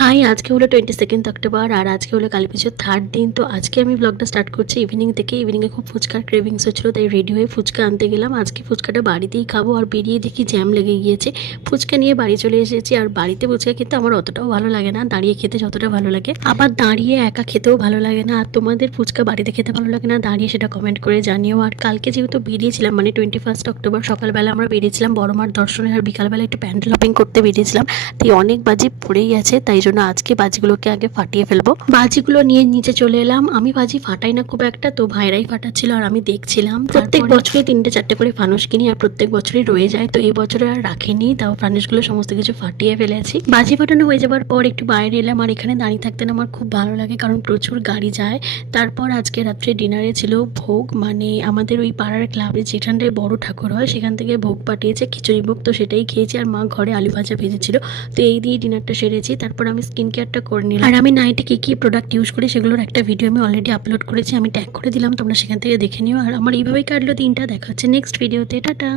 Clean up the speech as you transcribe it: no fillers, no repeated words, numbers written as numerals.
High, আজকে হলো 22nd October আর আজকে হলো কালীপুজোর থার্ড দিন। তো আজকে আমি ব্লগটা স্টার্ট করছি ইভিনিং থেকে। ইভিনিংয়ে খুব ফুচকার ক্রেভিংস হচ্ছিলো, তাই রেডি হয়ে ফুচকা আনতে গেলাম। আজকে ফুচকাটা বাড়িতেই খাবো আর বেরিয়ে দেখি জ্যাম লেগে গিয়েছে। ফুচকা নিয়ে বাড়ি চলে এসেছি। আর বাড়িতে ফুচকা খেতে আমার অতটাও ভালো লাগে না, দাঁড়িয়ে খেতে যতটা ভালো লাগে। আবার দাঁড়িয়ে একা খেতেও ভালো লাগে না। আর তোমাদের ফুচকা বাড়িতে খেতে ভালো লাগে না দাঁড়িয়ে, সেটা কমেন্ট করে জানিও। আর কালকে যেহেতু বেরিয়েছিলাম, মানে 21 অক্টোবর সকালবেলা আমরা বেরিয়েছিলাম বড়মার দর্শনে, আর বিকালবেলা একটু প্যান্ডেল হপিং করতে বেরিয়েছিলাম। তাই অনেক বাজি পড়েই আছে, তাই জন্য আজকে বাজিগুলোকে আগে ফাটিয়ে ফেলবো। বাজিগুলো নিয়ে নিচে চলে এলাম। আমি বাজি ফাটাই না খুব একটা, তো ভাইরাই ফাটাচ্ছিল আর আমি দেখছিলাম। প্রত্যেক বছরই 3টে-4টে করে ফানুস কিনি আর প্রত্যেক বছরই রয়ে যায়, তো এই বছরে আর রাখিনি। তাও ফানুসগুলো সমস্ত কিছু ফাটিয়ে ফেলেছি। বাজি ফাটানো হয়ে যাবার পর একটু বাইরে এলাম, আর এখানে দাঁড়িয়ে থাকতে না আমার খুব ভালো লাগে, কারণ প্রচুর গাড়ি যায়। তারপর আজকে রাত্রে ডিনারে ছিল ভোগ, মানে আমাদের ওই পাড়ার ক্লাবে যেখানটায় বড় ঠাকুর হয় সেখান থেকে ভোগ পাঠিয়েছে, খিচুড়ি ভোগ। তো সেটাই খেয়েছি, আর মা ঘরে আলু ভাজা ভেজেছিল। তো এই দিয়ে ডিনারটা সেরেছি। তারপর আমি স্কিন কেয়ারটা করে নিলাম। আর আমি নাইটে কি প্রোডাক্ট ইউজ করি সেগুলোর একটা ভিডিও আমি অলরেডি আপলোড করেছি, আমি ট্যাগ করে দিলাম, তোমরা সেখান থেকে দেখে নিও। আর আমার এইভাবেই কাটলো দিনটা। দেখা হচ্ছে নেক্সট ভিডিওতে। টাটা।